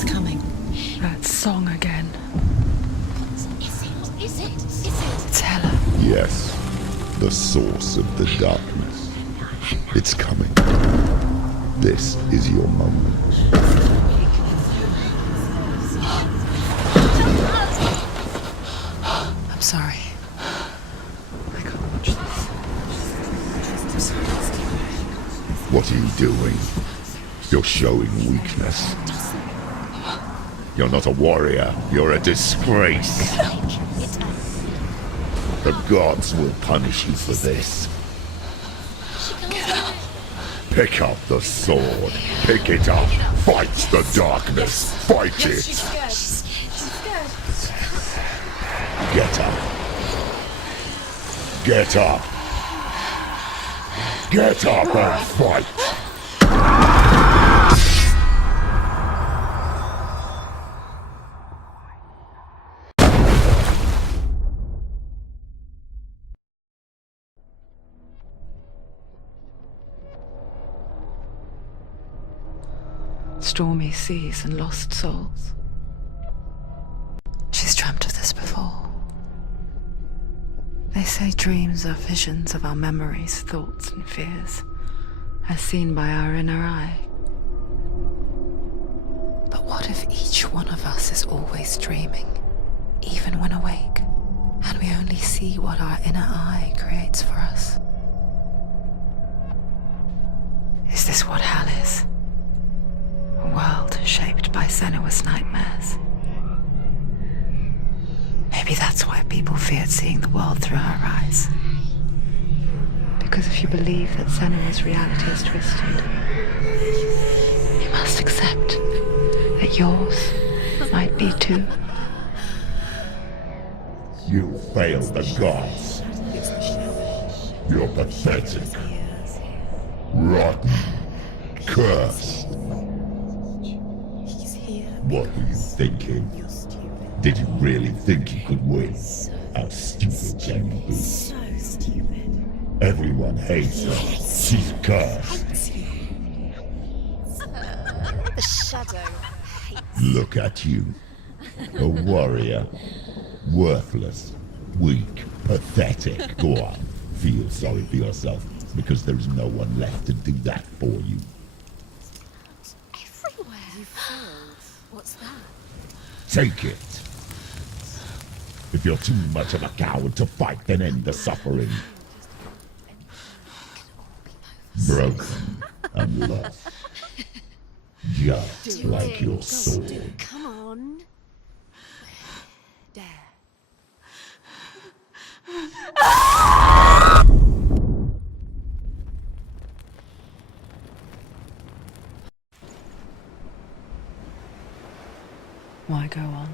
It's coming. That song again. Is it? It's Hella. Yes, the source of the darkness. It's coming. This is your moment. I'm sorry. I can't watch this. What are you doing? You're showing weakness. You're not a warrior. You're a disgrace. The gods will punish you for this. Pick up the sword. Pick it up. Fight the darkness. Fight it. Get up. Get up. Get up and fight. Stormy seas and lost souls. She's dreamt of this before. They say dreams are visions of our memories, thoughts and fears, as seen by our inner eye. But what if each one of us is always dreaming, even when awake, and we only see what our inner eye creates for us? Is this what hell is? A world shaped by Senua's nightmares. Maybe that's why people feared seeing the world through her eyes. Because if you believe that Senua's reality is twisted, you must accept that yours might be too. You failed the gods. You're pathetic. Rotten. Cursed. What were you thinking? Did you really think you could win? How stupid can you be? So stupid. Everyone hates her. She's cursed. The shadow hates. Look at you. A warrior. Worthless. Weak. Pathetic. Go on. Feel sorry for yourself, because there is no one left to do that for you. Everywhere. You failed. What's that? Take it. If you're too much of a coward to fight, then end the suffering. Broken and lost. Just like your sword. Come on. Dare. Why go on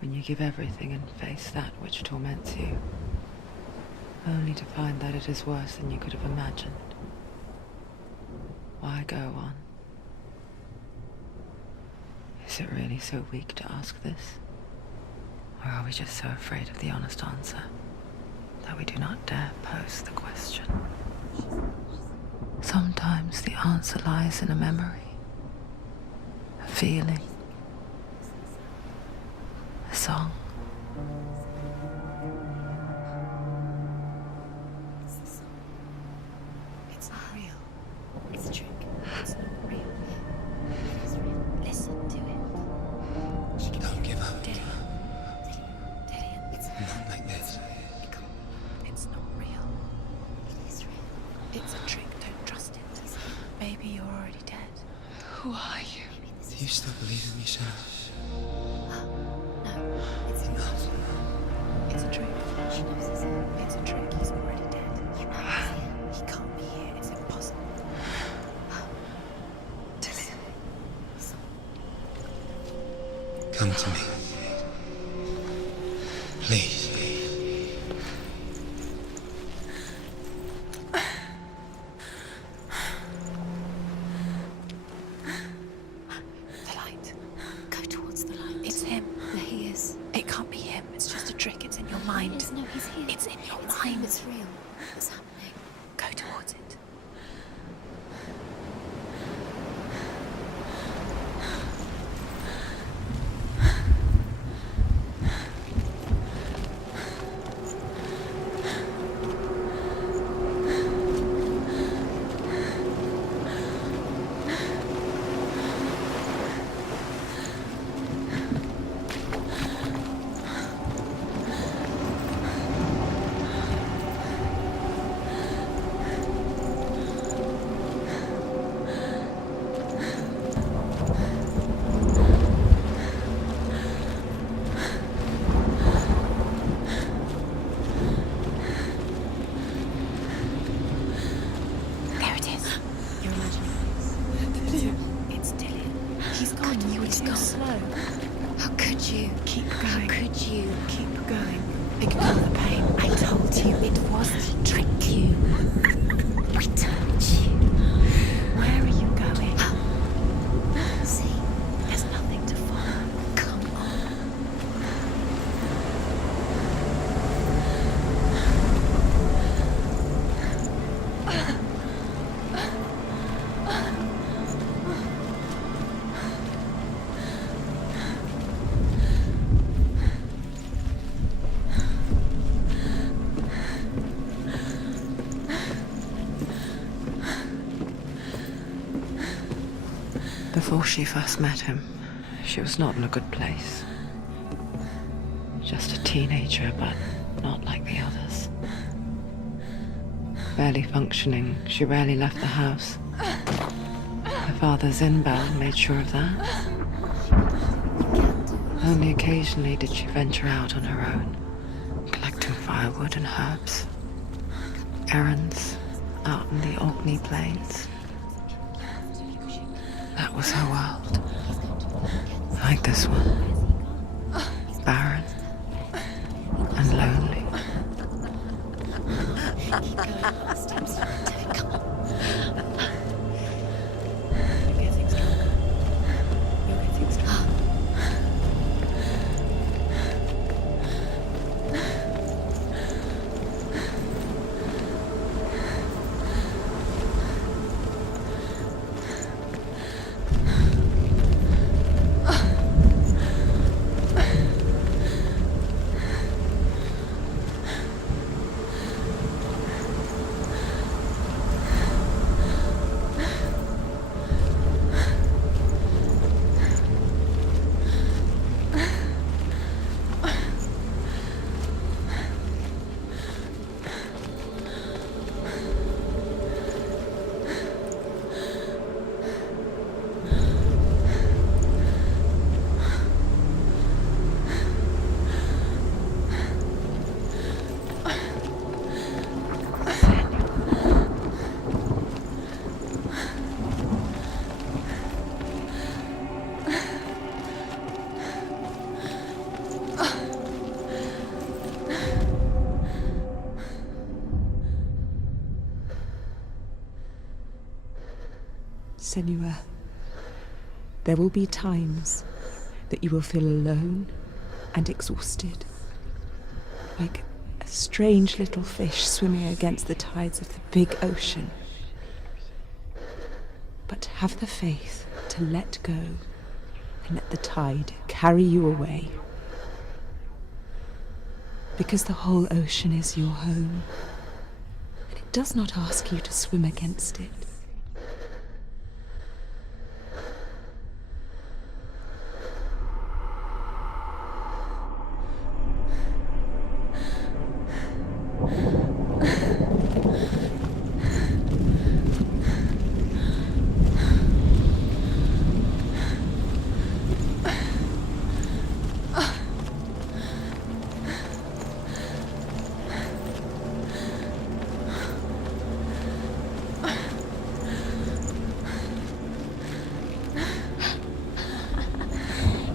when you give everything and face that which torments you, only to find that it is worse than you could have imagined? Why go on? Is it really so weak to ask this? Or are we just so afraid of the honest answer that we do not dare pose the question? Sometimes the answer lies in a memory, a feeling, a song. It's not real. It's a trick. It's not real. It is real. Listen to it. Don't give up. Daddy. It's Not like this. it can't be. It's not real. It is real. It's a trick. Don't trust it. Maybe you're already dead. Who are you? Do you still believe in me, Senua? No, it's Enough. It's a trick. She knows it's him. It's a trick. He's already dead. You know he's here. He can't be here. It's impossible. Come to me. Please. The light. Go towards the light. It's him. There he is. It can't be him. It's just a trick. It's in your mind. No, he's here. It's in your mind. It's real. What's happening? Go towards it. It's gone. Slow. How could you? Keep How going. could you? Keep going. Ignore the pain. I told you it was to trick you. We told you. Where are you going? See, there's nothing to follow. Come on. Before she first met him, she was not in a good place. Just a teenager, but not like the others. Barely functioning, she rarely left the house. Her father's in-bell made sure of that. Only occasionally did she venture out on her own, collecting firewood and herbs. Errands out in the Orkney Plains. That was her world. Like this one. Barren and lonely. You're getting stronger. You're getting stronger. Senua, there will be times that you will feel alone and exhausted, like a strange little fish swimming against the tides of the big ocean. But have the faith to let go and let the tide carry you away. Because the whole ocean is your home, and it does not ask you to swim against it.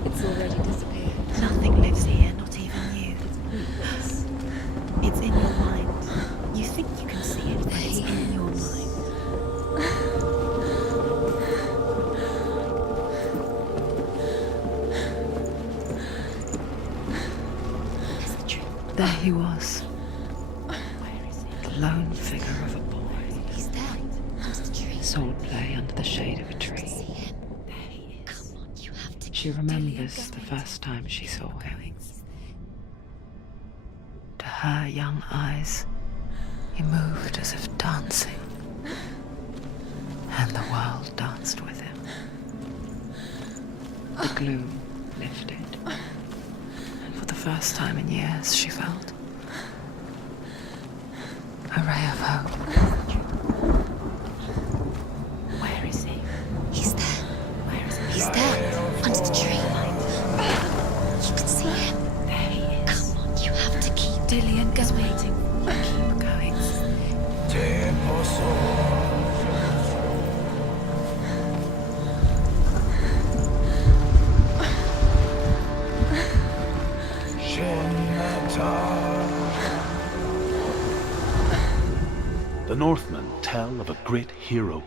It's already disappeared. Nothing lives here, not even you. It's in your mind. You think you can see it, but it's in your mind. It's the truth. There he was, Where is it? the lone figure of a boy. He's there. Just a tree. Soul play under the shade of a tree. See him? There he is. Come on, you have to She keep remembers doing the it. first time she saw him. Going. To her young eyes, he moved as if dancing, and the world danced with him. The gloom lifted, and for the first time in years she felt a ray of hope. Where is he? He's there. Where is he? He's there, under the tree. You can see him. There he is. Come on, you have to keep Dillian is going. waiting. Keep going. tell of a great hero.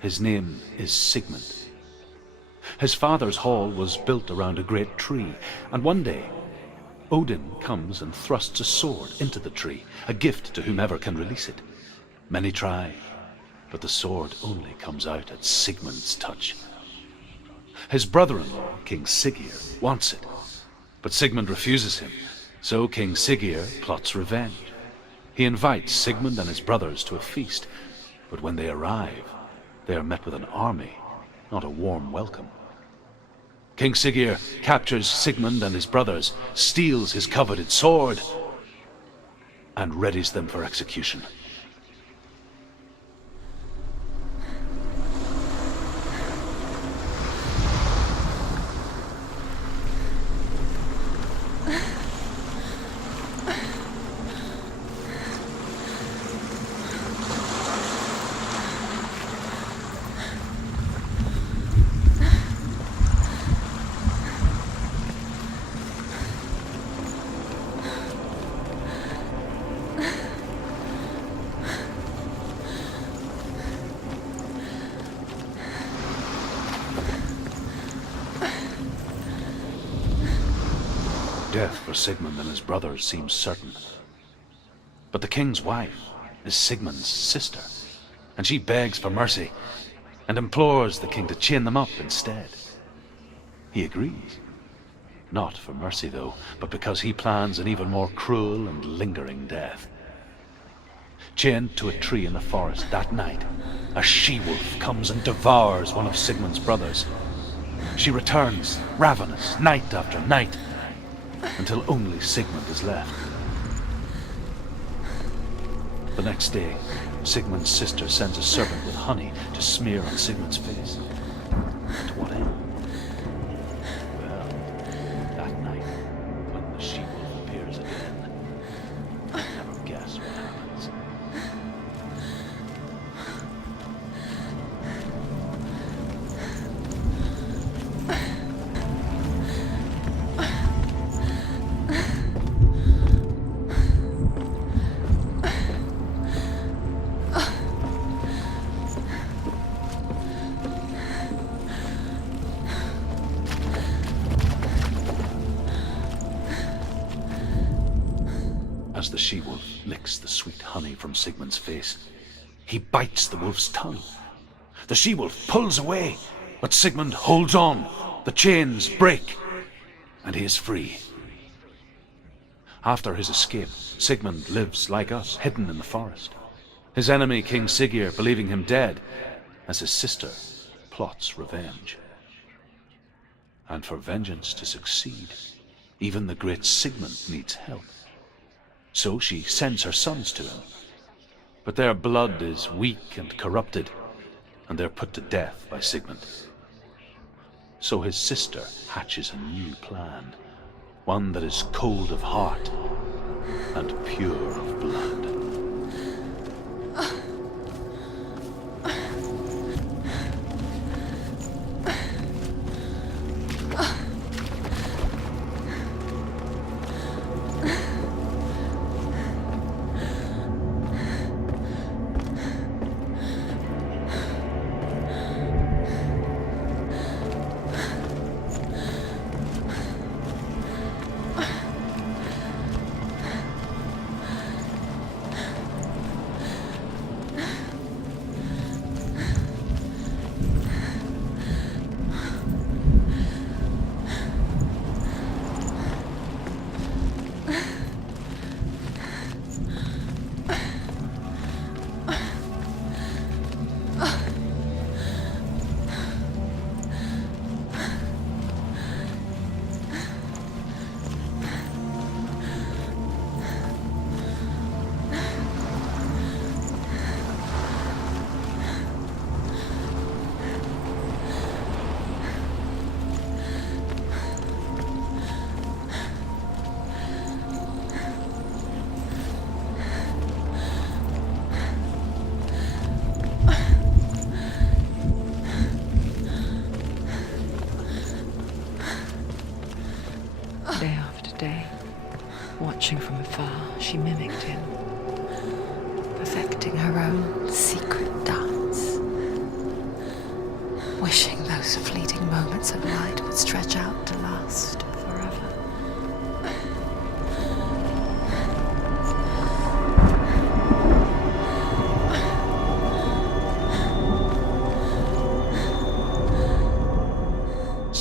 His name is Sigmund. His father's hall was built around a great tree, and one day Odin comes and thrusts a sword into the tree, a gift to whomever can release it. Many try, but the sword only comes out at Sigmund's touch. His brother-in-law, King Siggeir, wants it, but Sigmund refuses him, so King Siggeir plots revenge. He invites Sigmund and his brothers to a feast, but when they arrive, they are met with an army, not a warm welcome. King Siggeir captures Sigmund and his brothers, steals his coveted sword, and readies them for execution. Death for Sigmund and his brothers seems certain. But the king's wife is Sigmund's sister, and she begs for mercy and implores the king to chain them up instead. He agrees. Not for mercy, though, but because he plans an even more cruel and lingering death. Chained to a tree in the forest that night, a she-wolf comes and devours one of Sigmund's brothers. She returns, ravenous, night after night, until only Sigmund is left. The next day, Sigmund's sister sends a serpent with honey to smear on Sigmund's face. To what end? Well, that night, when the she-wolf appears again, you'll never guess what happens. As the she-wolf licks the sweet honey from Sigmund's face, he bites the wolf's tongue. The she-wolf pulls away, but Sigmund holds on. The chains break, and he is free. After his escape, Sigmund lives like us, hidden in the forest. His enemy, King Siggeir, believing him dead, as his sister plots revenge. And for vengeance to succeed, even the great Sigmund needs help. So she sends her sons to him. But their blood is weak and corrupted, and they're put to death by Sigmund. So his sister hatches a new plan, one that is cold of heart and pure of blood. Day after day, watching from afar, she mimicked him, perfecting her own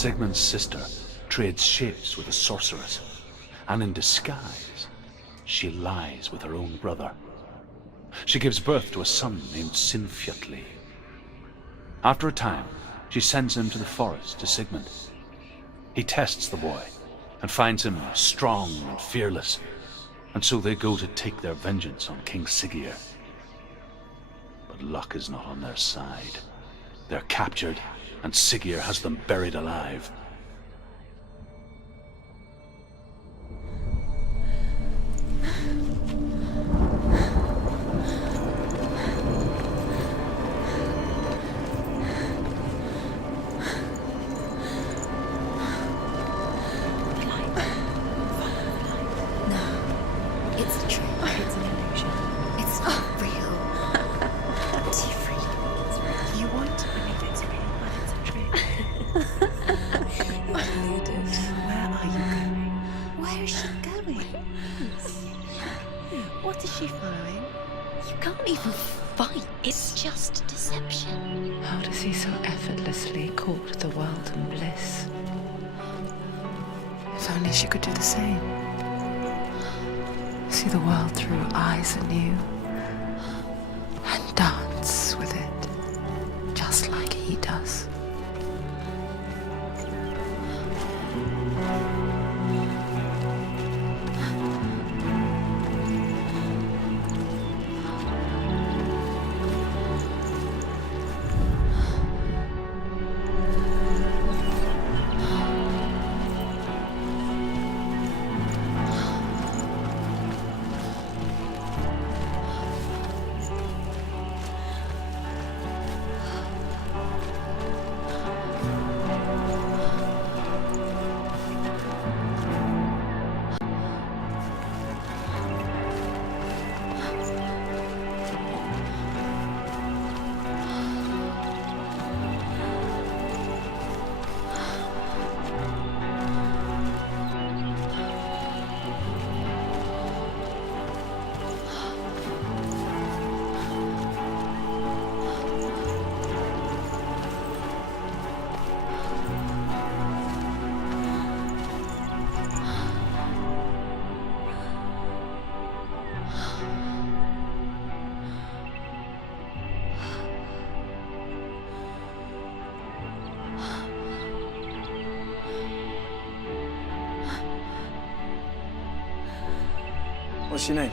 Sigmund's sister trades shapes with a sorceress, and in disguise, she lies with her own brother. She gives birth to a son named Sinfjotli. After a time, she sends him to the forest to Sigmund. He tests the boy and finds him strong and fearless, and so they go to take their vengeance on King Siggeir. But luck is not on their side. They're captured, and Siggeir has them buried alive. What is she following? You can't even fight. It's just deception. How does he so effortlessly court the world and bliss? If only she could do the same. See the world through eyes anew and dance with it, just like he does. What's your name?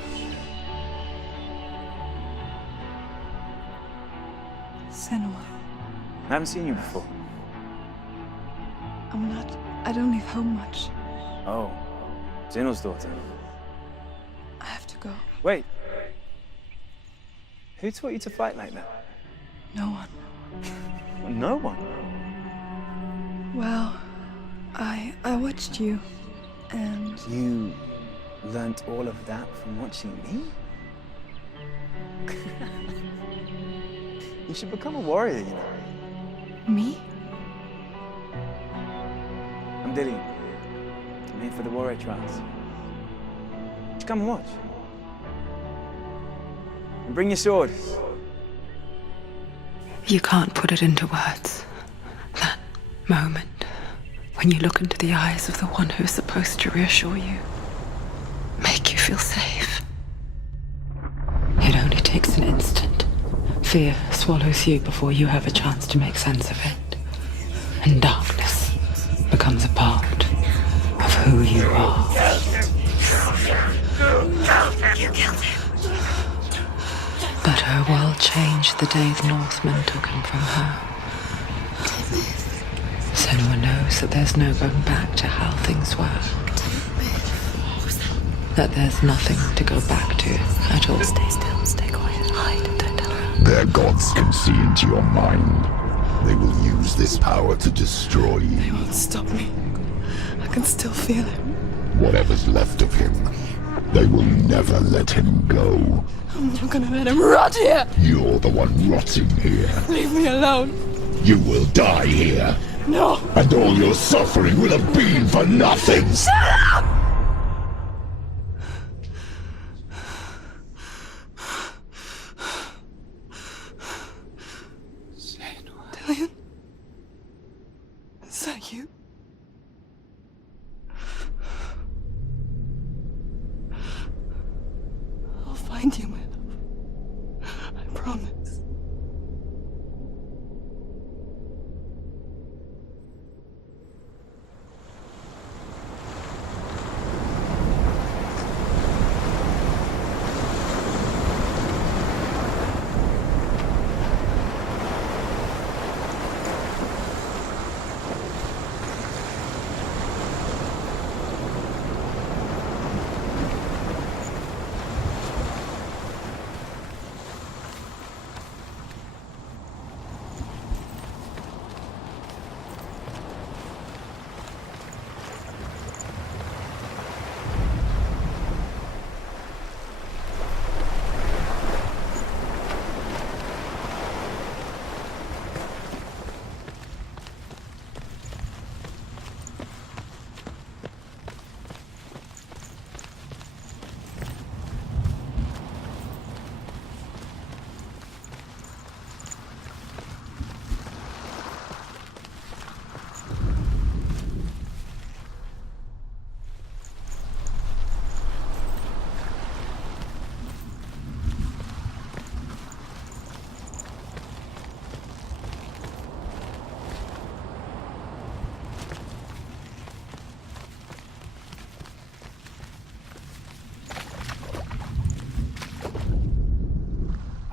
Senua. I haven't seen you before. I don't leave home much. Oh, Zeno's daughter. I have to go. Wait. Who taught you to fight like that? No one. No one. Well, I watched you, and You learnt all of that from watching me? You should become a warrior, you know. me? I'm Dillian. I'm here for the warrior trials. Just come and watch. And bring your sword. You can't put it into words. That moment when you look into the eyes of the one who's supposed to reassure you, make you feel safe. It only takes an instant. Fear swallows you before you have a chance to make sense of it. And darkness becomes a part of who you are. You killed him. But her world changed the day the Northmen took him from her. Senua knows that there's no going back to how things were. That there's nothing to go back to at all. Stay still, stay quiet, hide, don't tell her. Their gods can see into your mind. They will use this power to destroy you. They won't stop me. I can still feel him. Whatever's left of him, they will never let him go. I'm not gonna let him rot here. You're the one rotting here. Leave me alone. You will die here. No. And all your suffering will have been for nothing. Shut up! Dillian? Is that you?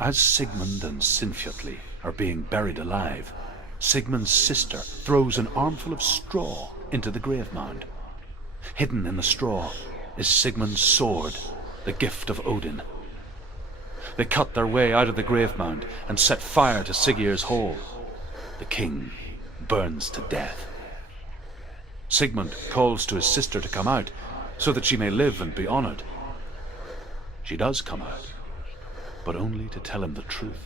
As Sigmund and Sinfjotli are being buried alive, Sigmund's sister throws an armful of straw into the grave mound. Hidden in the straw is Sigmund's sword, the gift of Odin. They cut their way out of the grave mound and set fire to Siggeir's hall. The king burns to death. Sigmund calls to his sister to come out so that she may live and be honored. She does come out, but only to tell him the truth.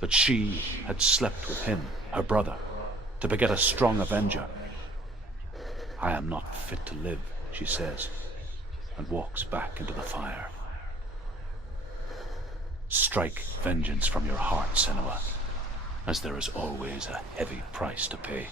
That she had slept with him, her brother, to beget a strong avenger. I am not fit to live, she says, and walks back into the fire. Strike vengeance from your heart, Senua, as there is always a heavy price to pay.